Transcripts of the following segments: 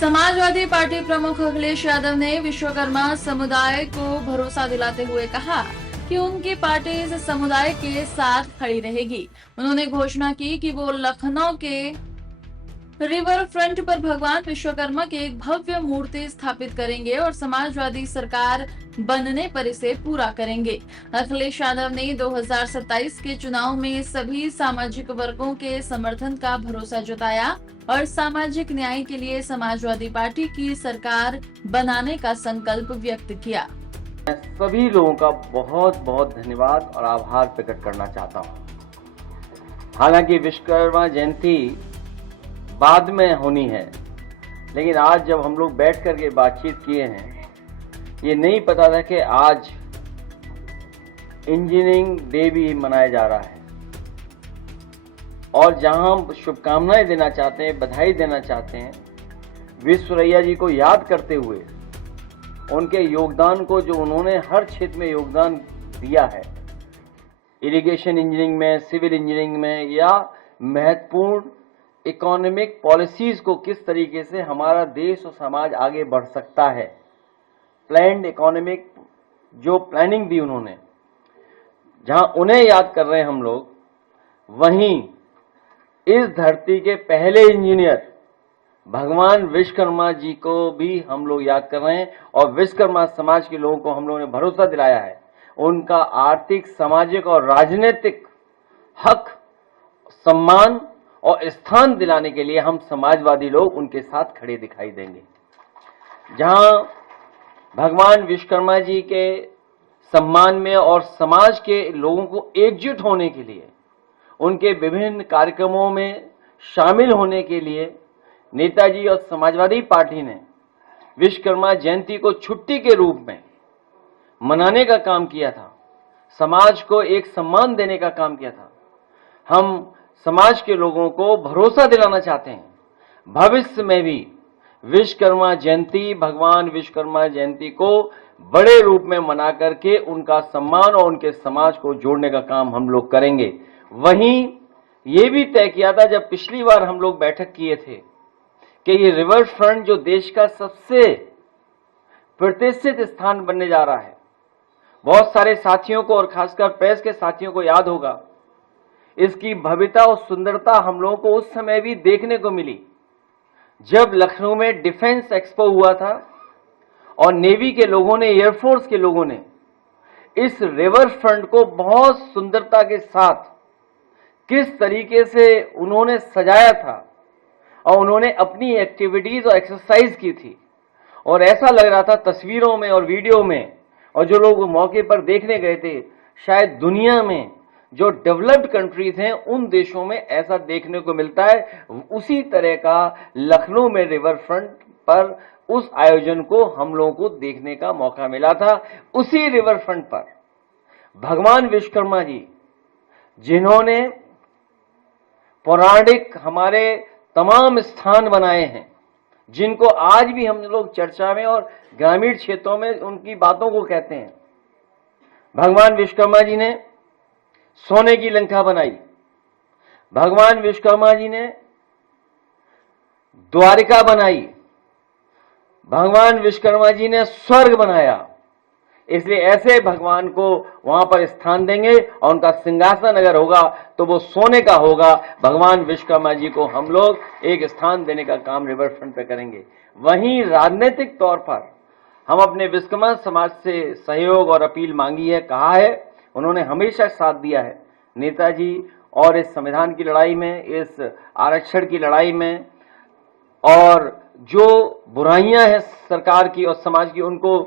Samajwadi party प्रमुख अखिलेश यादव ने विश्वकर्मा समुदाय को भरोसा दिलाते हुए कहा कि उनकी पार्टी इस समुदाय के साथ खड़ी रहेगी। उन्होंने घोषणा की कि वो लखनऊ के रिवर फ्रंट पर भगवान विश्वकर्मा की एक भव्य मूर्ति स्थापित करेंगे और समाजवादी सरकार बनने पर इसे पूरा करेंगे। अखिलेश यादव ने 2027 के चुनाव में सभी सामाजिक वर्गों के समर्थन का भरोसा जताया और सामाजिक न्याय के लिए समाजवादी पार्टी की सरकार बनाने का संकल्प व्यक्त किया। मैं सभी लोगों का बहुत बहुत धन्यवाद और आभार प्रकट करना चाहता हूं। हालांकि विश्वकर्मा जयंती बाद में होनी है, लेकिन आज जब हम लोग बैठ करके बातचीत किए हैं, ये नहीं पता था कि आज इंजीनियरिंग डे भी मनाया जा रहा है। और जहां हम शुभकामनाएं देना चाहते हैं, बधाई देना चाहते हैं, विश्वरैया जी को याद करते हुए उनके योगदान को, जो उन्होंने हर क्षेत्र में योगदान दिया है, इरिगेशन इंजीनियरिंग में, सिविल इंजीनियरिंग में, या महत्वपूर्ण इकोनॉमिक पॉलिसीज को किस तरीके से हमारा देश और समाज आगे बढ़ सकता है, प्लान्ड इकोनॉमिक जो प्लानिंग दी उन्होंने, जहां उन्हें याद कर रहे हैं हम लोग, वहीं इस धरती के पहले इंजीनियर भगवान विश्वकर्मा जी को भी हम लोग याद कर रहे हैं। और विश्वकर्मा समाज के लोगों को हम लोगों ने भरोसा दिलाया है, उनका आर्थिक, सामाजिक और राजनीतिक हक, सम्मान और स्थान दिलाने के लिए हम समाजवादी लोग उनके साथ खड़े दिखाई देंगे। जहां भगवान विश्वकर्मा जी के सम्मान में और समाज के लोगों को एकजुट होने के लिए, उनके विभिन्न कार्यक्रमों में शामिल होने के लिए नेताजी और समाजवादी पार्टी ने विश्वकर्मा जयंती को छुट्टी के रूप में मनाने का काम किया था, समाज को एक सम्मान देने का काम किया था। हम समाज के लोगों को भरोसा दिलाना चाहते हैं, भविष्य में भी विश्वकर्मा जयंती, भगवान विश्वकर्मा जयंती को बड़े रूप में मना करके उनका सम्मान और उनके समाज को जोड़ने का काम हम लोग करेंगे। वहीं ये भी तय किया था जब पिछली बार हम लोग बैठक किए थे कि ये रिवर फ्रंट जो देश का सबसे प्रतिष्ठित स्थान बनने जा रहा है, बहुत सारे साथियों को और खासकर प्रेस के साथियों को याद होगा, इसकी भव्यता और सुंदरता हम लोगों को उस समय भी देखने को मिली जब लखनऊ में डिफेंस एक्सपो हुआ था और नेवी के लोगों ने, एयरफोर्स के लोगों ने इस रिवर फ्रंट को बहुत सुंदरता के साथ किस तरीके से उन्होंने सजाया था और उन्होंने अपनी एक्टिविटीज और एक्सरसाइज की थी। और ऐसा लग रहा था तस्वीरों में और वीडियो में, और जो लोग मौके पर देखने गए थे, शायद दुनिया में जो डेवलप्ड कंट्रीज हैं उन देशों में ऐसा देखने को मिलता है। उसी तरह का लखनऊ में रिवर फ्रंट पर उस आयोजन को हम लोगों को देखने का मौका मिला था। उसी रिवर फ्रंट पर भगवान विश्वकर्मा जी, जिन्होंने पौराणिक हमारे तमाम स्थान बनाए हैं, जिनको आज भी हम लोग चर्चा में और ग्रामीण क्षेत्रों में उनकी बातों को कहते हैं। भगवान विश्वकर्मा जी ने सोने की लंका बनाई, भगवान विश्वकर्मा जी ने द्वारिका बनाई, भगवान विश्वकर्मा जी ने स्वर्ग बनाया। इसलिए ऐसे भगवान को वहां पर स्थान देंगे और उनका सिंहासन अगर होगा तो वो सोने का होगा। भगवान विश्वकर्मा जी को हम लोग एक स्थान देने का काम रिवर फ्रंट पे करेंगे। वहीं राजनीतिक तौर पर हम अपने विश्वकर्मा समाज से सहयोग और अपील मांगी है, कहा है, उन्होंने हमेशा साथ दिया है नेताजी और इस संविधान की लड़ाई में, इस आरक्षण की लड़ाई में, और जो बुराइयां हैं सरकार की और समाज की उनको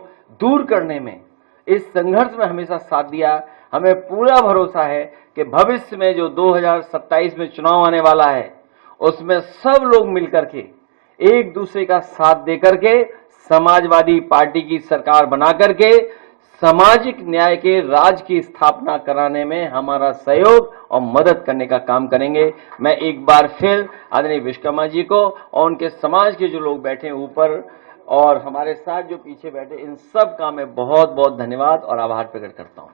दूर करने में, इस संघर्ष में हमेशा साथ दिया। हमें पूरा भरोसा है कि भविष्य में जो 2027 में चुनाव आने वाला है, उसमें सब लोग मिलकर के एक दूसरे का साथ देकर के समाजवादी पार्टी की सरकार बना करके सामाजिक न्याय के राज की स्थापना कराने में हमारा सहयोग और मदद करने का काम करेंगे। मैं एक बार फिर आदरणीय विश्वकर्मा जी को और उनके समाज के जो लोग बैठे हैं ऊपर और हमारे साथ जो पीछे बैठे, इन सब का मैं बहुत बहुत धन्यवाद और आभार प्रकट करता हूं।